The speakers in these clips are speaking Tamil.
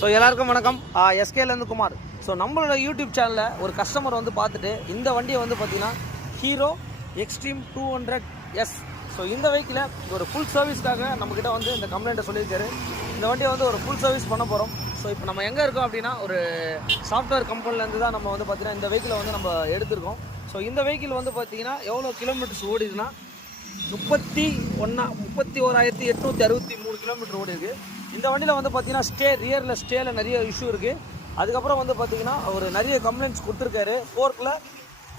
ஸோ எல்லாருக்கும் வணக்கம். எஸ்கேலேருந்து குமார். ஸோ நம்மளோட யூடியூப் சேனலில் ஒரு கஸ்டமர் வந்து பார்த்துட்டு இந்த வண்டியை வந்து பார்த்தீங்கன்னா ஹீரோ எக்ஸ்ட்ரீம் 200S. ஸோ இந்த வெஹிக்கிளை ஒரு ஃபுல் சர்வீஸ்க்காக நம்மக்கிட்ட வந்து இந்த கம்ப்ளைண்ட்டை சொல்லியிருக்காரு. இந்த வண்டியை வந்து ஒரு ஃபுல் சர்வீஸ் பண்ண போகிறோம். ஸோ இப்போ நம்ம எங்கே இருக்கோம் அப்படின்னா ஒரு சாஃப்ட்வேர் கம்பெனிலேருந்து தான் நம்ம வந்து பார்த்தீங்கன்னா இந்த வெஹிக்கிளை வந்து நம்ம எடுத்திருக்கோம். ஸோ இந்த வெஹிக்கிள் வந்து பார்த்தீங்கன்னா எவ்வளோ கிலோமீட்டர்ஸ் ஓடிதுன்னா 31,863 கிலோமீட்டர் ஓடி இருக்குது. இந்த வண்டியில் வந்து பார்த்தீங்கன்னா ரியரில் ஸ்டேல நிறைய இஷ்யூ இருக்குது. அதுக்கப்புறம் வந்து பார்த்தீங்கன்னா அவர் நிறைய கம்ப்ளைண்ட்ஸ் கொடுத்துருக்காரு.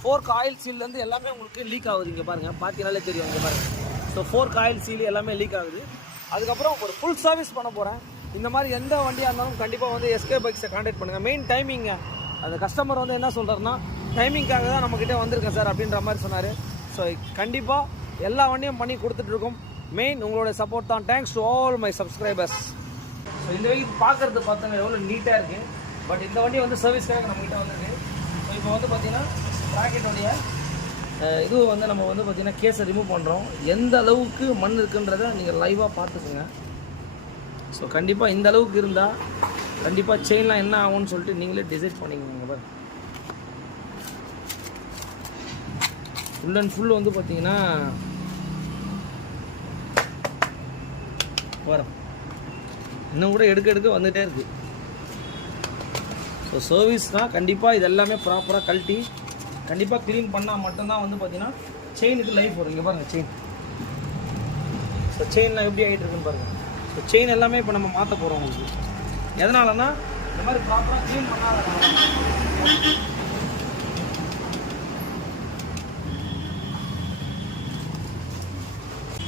ஃபோர்க் ஆயில் சீல்லேருந்து எல்லாமே உங்களுக்கு லீக் ஆகுது. இங்கே பாருங்கள், பார்த்தீங்கனாலே தெரியும். இங்கே பாருங்கள். ஸோ ஃபோர்க் ஆயில் சீல் எல்லாமே லீக் ஆகுது. அதுக்கப்புறம் ஒரு ஃபுல் சர்வீஸ் பண்ண போகிறேன். இந்த மாதிரி எந்த வண்டியாக இருந்தாலும் கண்டிப்பாக வந்து எஸ்கே பைக்ஸை கான்டாக்ட் பண்ணுங்கள். மெயின் டைமிங்க. அந்த கஸ்டமர் வந்து என்ன சொல்கிறாருன்னா, டைமிங்காக தான் நம்மக்கிட்டே வந்திருக்கேன் சார் அப்படின்ற மாதிரி சொன்னார். ஸோ கண்டிப்பாக எல்லா வண்டியும் பண்ணி கொடுத்துட்ருக்கோம். மெயின் உங்களோட சப்போர்ட் தான். Thanks to all my subscribers. So இந்த வண்டி பார்க்குறது பார்த்தோங்க எவ்வளோ நீட்டாக இருக்குது. பட் இந்த வண்டி வந்து சர்வீஸ்க்காக நம்மகிட்ட வந்துருக்கு. ஸோ இப்போ வந்து பார்த்தீங்கன்னா ப்ராக்கெட்டோடைய இது வந்து நம்ம வந்து பார்த்திங்கன்னா கேஸை ரிமூவ் பண்ணுறோம். எந்த அளவுக்கு மண் இருக்குன்றதை நீங்கள் லைவாக பார்த்துக்குங்க. ஸோ கண்டிப்பாக இந்த அளவுக்கு இருந்தால் கண்டிப்பாக செயின்லாம் என்ன ஆகும்னு சொல்லிட்டு நீங்களே டிசைட் பண்ணிக்கோங்க. பாரு, ஃபுல் அண்ட் ஃபுல் வந்து பார்த்தீங்கன்னா வரும். இன்னும் கூட எடுக்க வந்துகிட்டே இருக்குது. ஸோ சர்வீஸ்னால் கண்டிப்பாக இது எல்லாமே ப்ராப்பராக கழட்டி கண்டிப்பாக க்ளீன் பண்ணால் மட்டும்தான் வந்து பார்த்தீங்கன்னா செயினுக்கு லைஃப் வரும். இங்கே பாருங்கள் செயின். ஸோ செயின்லாம் எப்படி ஆகிட்டு இருக்குன்னு பாருங்கள். ஸோ செயின் எல்லாமே இப்போ நம்ம மாற்ற போகிறோம் உங்களுக்கு. எதனாலன்னா இந்த மாதிரி ப்ராப்பராக க்ளீன் பண்ணாத.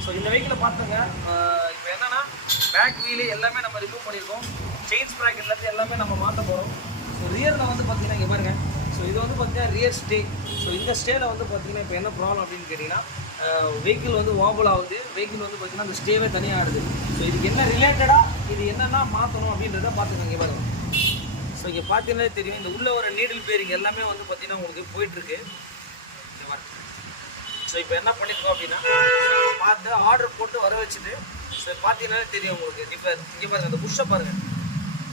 ஸோ இந்த வெஹிக்கிளை பார்த்துங்க. இப்போ என்னென்னா பேக் வீலு எல்லாமே நம்ம ரிமூவ் பண்ணியிருக்கோம். செயின் ஸ்ப்ராக்கெட்லேருந்து எல்லாமே நம்ம மாற்ற போகிறோம். ஸோ ரியரில் வந்து பார்த்தீங்கன்னா இங்கே பாருங்கள். ஸோ இது வந்து பார்த்தீங்கன்னா ரியர் ஸ்டே. ஸோ இந்த ஸ்டேயில் வந்து பார்த்தீங்கன்னா இப்போ என்ன ப்ராப்ளம் அப்படின்னு கேட்டிங்கன்னா, வெஹிக்கிள் வந்து வாபுல் ஆகுது. வெஹிக்கிள் வந்து பார்த்தீங்கன்னா அந்த ஸ்டேவே தனியாக ஆகுது. ஸோ இதுக்கு என்ன ரிலேட்டடாக இது என்னென்னா மாற்றணும் அப்படின்றத பார்த்துக்கோங்க. இங்கே பாருங்கள். ஸோ இங்கே பார்த்தீங்கன்னா தெரியும், இந்த உள்ள ஒரு நீடில் பேரிங் எல்லாமே வந்து பார்த்தீங்கன்னா உங்களுக்கு போயிட்டுருக்கு. இங்கே பாருங்கள். ஸோ இப்போ என்ன பண்ணியிருக்கோம் அப்படின்னா பார்த்து ஆர்டர் போட்டு வர வச்சுட்டு, ஸோ பார்த்தீங்கன்னாலே தெரியும் உங்களுக்கு. இப்போ இங்கே பாருங்கள், அந்த புஷ்ஷை பாருங்கள்.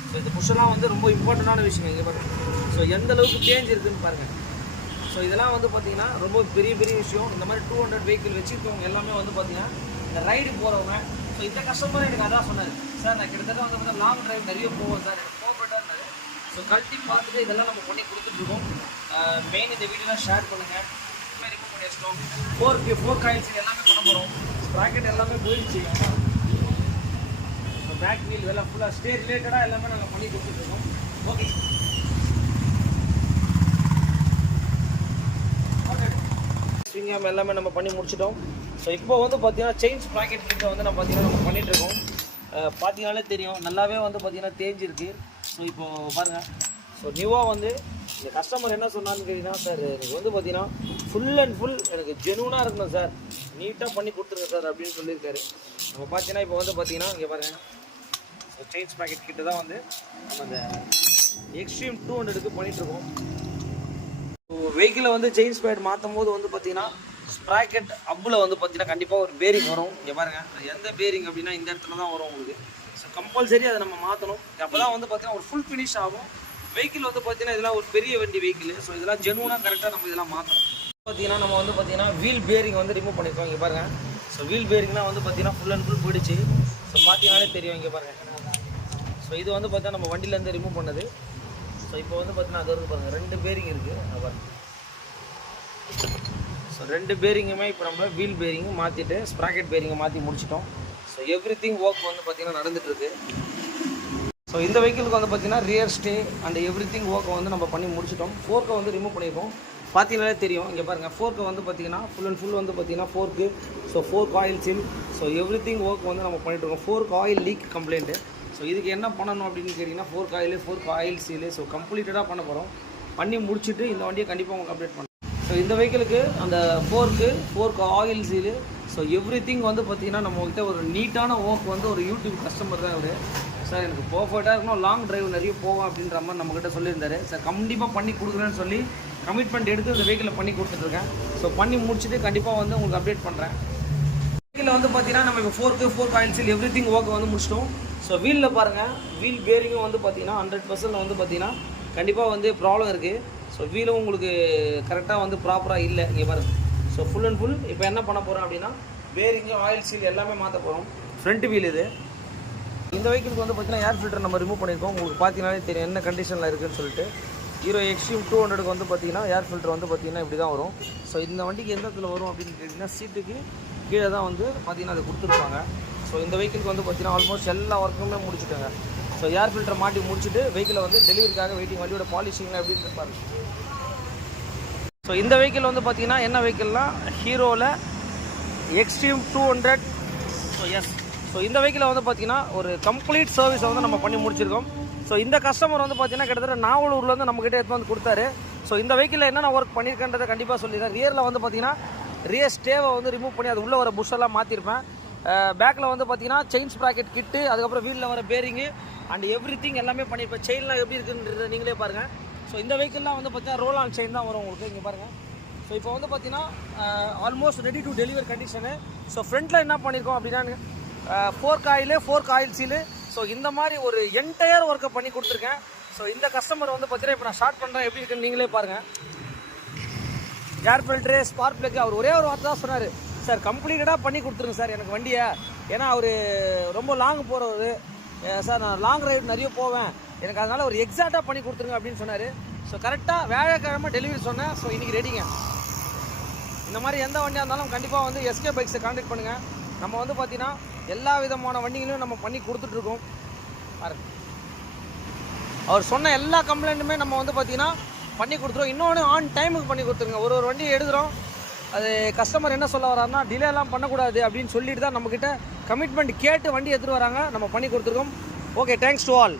ஸோ இந்த புஷ்ஷெல்லாம் வந்து ரொம்ப இம்பார்ட்டண்டான விஷயம். இங்கே பாருங்கள். ஸோ எந்த அளவுக்கு சேஞ்ச் இருக்குதுன்னு பாருங்கள். ஸோ இதெல்லாம் வந்து பார்த்தீங்கன்னா ரொம்ப பெரிய விஷயம். இந்த மாதிரி 200 வெஹிக்கிள் வச்சுருக்கவங்க எல்லாமே வந்து பார்த்தீங்கன்னா இந்த ரைடு போகிறவங்க. ஸோ இந்த கஸ்டமர் எனக்கு அதான் சொன்னார், சார் நான் கிட்டத்தட்ட வந்து பார்த்தீங்கன்னா லாங் ட்ரைவ் நிறைய போவேன் சார், எனக்கு போகப்பட்டாக இருந்தார். ஸோ கழட்டி பார்த்துட்டு இதெல்லாம் நம்ம பண்ணி கொடுத்துட்ருக்கோம். மெயின் இந்த வீடியோலாம் ஷேர் பண்ணுங்கள். ரிமூவ் பண்ணி வச்சிட்டோம். ஃபோர் காயில்ஸ் எல்லாமே பண்ண போகிறோம். ப்ராக்கெட் எல்லாமே போயிடுச்சு. ஸோ பேக் வீல் எல்லாம் ஃபுல்லாக ஸ்டே ரிலேட்டடாக எல்லாமே நாங்கள் பண்ணி கொடுத்துட்ருக்கோம். ஓகே ஸ்விங்காம் எல்லாமே நம்ம பண்ணி முடிச்சிட்டோம். ஸோ இப்போ வந்து பார்த்தீங்கன்னா செயின் ப்ராக்கெட் கிட்ட வந்து நம்ம பண்ணிகிட்ருக்கோம். பார்த்தீங்கன்னாலே தெரியும், நல்லாவே வந்து பார்த்தீங்கன்னா தேஞ்சிருக்கு. ஸோ இப்போ பாருங்கள். ஸோ நியூவாக வந்து இந்த கஸ்டமர் என்ன சொன்னான்னு கேட்டிங்கன்னா, சார் எனக்கு வந்து பார்த்தீங்கன்னா ஃபுல் அண்ட் ஃபுல் எனக்கு ஜெனுவனாக இருக்கணும் சார், நீட்டாக பண்ணி கொடுத்துருங்க சார் அப்படின்னு சொல்லியிருக்காரு. நம்ம பார்த்தீங்கன்னா இப்போ வந்து பார்த்தீங்கன்னா இங்கே பாருங்கள், செயின்ஸ் பேக்கெட் கிட்ட தான் வந்து நம்ம இந்த எக்ஸ்ட்ரீம் 200க்கு பண்ணிகிட்ருக்கோம். ஸோ வெஹிக்கிளை வந்து செயின்ஸ் பேட் மாற்றும் போது வந்து பார்த்தீங்கன்னா ஸ்ப்ராக்கெட் அப்பில் வந்து பார்த்தீங்கன்னா கண்டிப்பாக ஒரு பேரிங் வரும். இங்கே பாருங்கள், எந்த பேரிங் அப்படின்னா இந்த இடத்துல தான் வரும் உங்களுக்கு. ஸோ கம்பல்சரி அதை நம்ம மாற்றணும். அப்போ தான் வந்து பார்த்தீங்கன்னா ஒரு ஃபுல் ஃபினிஷ் ஆகும். வெஹிக்கிள் வந்து பார்த்தீங்கன்னா இதெல்லாம் ஒரு பெரிய வண்டி வெஹிக்கிள். ஸோ இதெல்லாம் ஜெனுவனாக கரெக்டாக நம்ம இதெல்லாம் மாற்றணும். பார்த்தீங்கன்னா நம்ம வந்து பார்த்தீங்கன்னா வீல் பேரிங் வந்து ரிமூவ் பண்ணியிருக்கோம். இங்கே பாருங்கள். ஸோ வீல் பேரிங்லாம் வந்து பார்த்தீங்கன்னா ஃபுல் அண்ட் ஃபுல் போயிடுச்சு. ஸோ பார்த்தீங்கன்னாலே தெரியும். இங்கே பாருங்கள். ஸோ இது வந்து பார்த்தீங்கன்னா நம்ம வண்டியிலேருந்து ரிமூவ் பண்ணது. ஸோ இப்போ வந்து பார்த்தீங்கன்னா அது வந்து பாருங்கள் 2 பேரிங் இருக்குது. பாருங்கள். ஸோ 2 பேரிங்குமே இப்போ நம்ம வீல் பேரிங்கு மாற்றிட்டு ஸ்ப்ராக்கெட் பேரிங்கை மாற்றி முடிச்சிட்டோம். ஸோ எவ்ரிதிங் ஒர்க் வந்து பார்த்தீங்கன்னா நடந்துகிட்ருக்கு. ஸோ இந்த வெஹிக்கிளுக்கு வந்து பார்த்தீங்கன்னா ரியர் ஸ்டே அண்ட் எவ்ரிதிங் ஒர்க்கை வந்து நம்ம பண்ணி முடிச்சிட்டோம். ஃபோர்க்கை வந்து ரிமூவ் பண்ணியிருக்கோம். பார்த்தீங்கன்னாலே தெரியும். இங்கே பாருங்கள், ஃபோர்க்கை வந்து பார்த்தீங்கன்னா ஃபுல் அண்ட் ஃபுல் வந்து பார்த்தீங்கன்னா fork. So fork oil seal. So everything work வந்து நம்ம பண்ணிட்டுருக்கோம். Fork oil leak complaint. So இதுக்கு என்ன பண்ணணும் அப்படின்னு கேட்டிங்கன்னா ஃபோர்க் ஆயில் சீலு. ஸோ கம்ப்ளீட்டடாக பண்ண போகிறோம். பண்ணி முடிச்சுட்டு இந்த வண்டியை கண்டிப்பாக உங்களுக்கு அப்டேட் பண்ணுறோம். ஸோ இந்த வெஹிக்கிளுக்கு அந்த fork oil seal. So everything வந்து பார்த்தீங்கன்னா நம்மகிட்ட ஒரு நீட்டான ஒர்க் வந்து ஒரு யூடியூப் கஸ்டமர் தான் அவர். சார் எனக்கு பர்ஃபெக்டாக இருக்கணும், லாங் ட்ரைவ் நிறைய போகும் அப்படின்ற மாதிரி நம்மக்கிட்ட சொல்லியிருந்தாரு. சார் கண்டிப்பாக பண்ணி கொடுக்குறேன்னு சொல்லி கமிட்மெண்ட் எடுத்து இந்த வெஹிக்கிளை பண்ணி கொடுத்துட்ருக்கேன். ஸோ பண்ணி முடிச்சுட்டு கண்டிப்பாக வந்து உங்களுக்கு அப்டேட் பண்ணுறேன். வெஹிக்கிளில் வந்து பார்த்தீங்கன்னா நம்ம இப்போ fork oil seal everything work வந்து முடிச்சிட்டோம். ஸோ வீலில் பாருங்கள், வீல் பேரிங்கும் வந்து பார்த்தீங்கன்னா 100% வந்து பார்த்தீங்கன்னா கண்டிப்பாக வந்து ப்ராப்ளம் இருக்குது. ஸோ வீலும் உங்களுக்கு கரெக்டாக வந்து ப்ராப்பராக இல்லை இங்கே பாருங்கள். ஸோ ஃபுல் அண்ட் ஃபுல் இப்போ என்ன பண்ண போகிறோம் அப்படின்னா பேரிங்கு, ஆயில் சீல் எல்லாமே மாற்ற போகிறோம். ஃப்ரண்ட் வீல் இது. இந்த வெஹிக்கிளுக்கு வந்து பார்த்தீங்கன்னா ஏர் ஃபில்டர் நம்ம ரிமூவ் பண்ணியிருக்கோம். உங்களுக்கு பார்த்தீங்கன்னாலே தெரியும் என்ன கண்டிஷனில் இருக்குதுன்னு சொல்லிட்டு. ஹீரோ எக்ஸ்ட்ரீம் 200க்கு வந்து பார்த்தீங்கன்னா ஏர் ஃபில்டர் வந்து பார்த்தீங்கன்னா இப்படி தான் வரும். ஸோ இந்த வண்டிக்கு எந்த இடத்துல வரும் அப்படின்னு கேட்டிங்கன்னா சீட்டுக்கு கீழே தான் வந்து பார்த்தீங்கன்னா அதை கொடுத்துருப்பாங்க. ஸோ இந்த வெஹிக்கிளுக்கு வந்து பார்த்தீங்கன்னா ஆல்மோஸ்ட் எல்லா ஒர்க்குமே முடிச்சுட்டாங்க. ஸோ ஏர் ஃபில்டர் மாட்டி முடிச்சுட்டு வெஹிக்கிளை வந்து டெலிவரிக்காக வெயிட்டிங். வண்டியோட பாலிஷிங்லாம் எப்படி இருப்பாரு. ஸோ இந்த வெஹிக்கிள் வந்து பார்த்தீங்கன்னா என்ன வெஹிக்கிள்னால் ஹீரோவில் எக்ஸ்ட்ரீம் 200. ஸோ எஸ், ஸோ இந்த வெஹிக்கிளை வந்து பார்த்தீங்கன்னா ஒரு கம்ப்ளீட் சர்வீஸை வந்து நம்ம பண்ணி முடிச்சிருக்கோம். ஸோ இந்த கஸ்டமர் வந்து பார்த்தீங்கன்னா கிட்டத்தட்ட நாவலூர்லேருந்து நம்மக்கிட்ட எடுத்து வந்து கொடுத்தாரு. ஸோ இந்த வெஹிக்கிளில் என்னென்ன ஒர்க் பண்ணியிருக்கேன்றதை கண்டிப்பாக சொல்லிடுறேன். ரியரில் வந்து பார்த்தீங்கன்னா ரியர் ஸ்டேவை வந்து ரிமூவ் பண்ணி அது உள்ளே வர புஷ்ஷெல்லாம் மாற்றிருப்பேன். பேக்கில் வந்து பார்த்தீங்கன்னா செயின் ஸ்ப்ராக்கெட் கிட்டு, அதுக்கப்புறம் வீலில் வர பேரிங்கு அண்ட் எவ்ரிதிங் எல்லாமே பண்ணியிருப்பேன். செயின்லாம் எப்படி இருக்குன்றத நீங்களே பாருங்கள். ஸோ இந்த வெஹிக்கிள்லாம் வந்து பார்த்தீங்கன்னா ரோல் ஆன் செயின் தான் வரும் உங்களுக்கு. இங்கே பாருங்கள். ஸோ இப்போ வந்து பார்த்தீங்கன்னா almost ready to deliver condition. So ஃப்ரண்ட்டில் என்ன பண்ணியிருக்கோம் அப்படின்னா 4 ஆயில் சீலு. ஸோ இந்த மாதிரி ஒரு என்டையர் ஒர்க்கை பண்ணி கொடுத்துருக்கேன். ஸோ இந்த கஸ்டமர் வந்து பார்த்தீங்கன்னா இப்போ நான் ஸ்டார்ட் பண்ணுறேன் எப்படி இருக்குன்னு நீங்களே பாருங்கள். ஏர் ஃபில்ட்ரு, ஸ்பார்க் பிளக்கு, அவர் ஒரே ஒரு வார்த்தை தான் சொன்னார், சார் கம்ப்ளீட்டடாக பண்ணி கொடுத்துருங்க சார் எனக்கு வண்டியை. ஏன்னா அவர் ரொம்ப லாங் போகிறவர் சார், நான் லாங் ரைடு நிறைய போவேன், எனக்கு அதனால் ஒரு எக்ஸாக்டாக பண்ணி கொடுத்துருங்க அப்படின்னு சொன்னார். ஸோ கரெக்டாக வியாழக்கிழமை டெலிவரி சொன்னேன். ஸோ இன்றைக்கி ரெடிங்க. இந்த மாதிரி எந்த வண்டியாக இருந்தாலும் கண்டிப்பாக வந்து எஸ்கே பைக்ஸை கான்டாக்ட் பண்ணுங்கள். நம்ம வந்து பார்த்தீங்கன்னா எல்லா விதமான வண்டிகளையும் நம்ம பண்ணி கொடுத்துட்ருக்கோம். பாருங்க, அவர் சொன்ன எல்லா கம்ப்ளைண்ட்டுமே நம்ம வந்து பார்த்தீங்கன்னா பண்ணி கொடுத்துருவோம். இன்னொன்று ஆன் டைமுக்கு பண்ணி கொடுத்துருங்க. ஒரு வண்டியை எடுக்கிறோம், அது கஸ்டமர் என்ன சொல்ல வராருன்னா டிலேலாம் பண்ணக்கூடாது அப்படின்னு சொல்லிட்டு தான் நம்மக்கிட்ட கமிட்மெண்ட் கேட்டு வண்டி எடுத்துகிட்டு வராங்க. நம்ம பண்ணி கொடுத்துருக்கோம். Okay, thanks to all.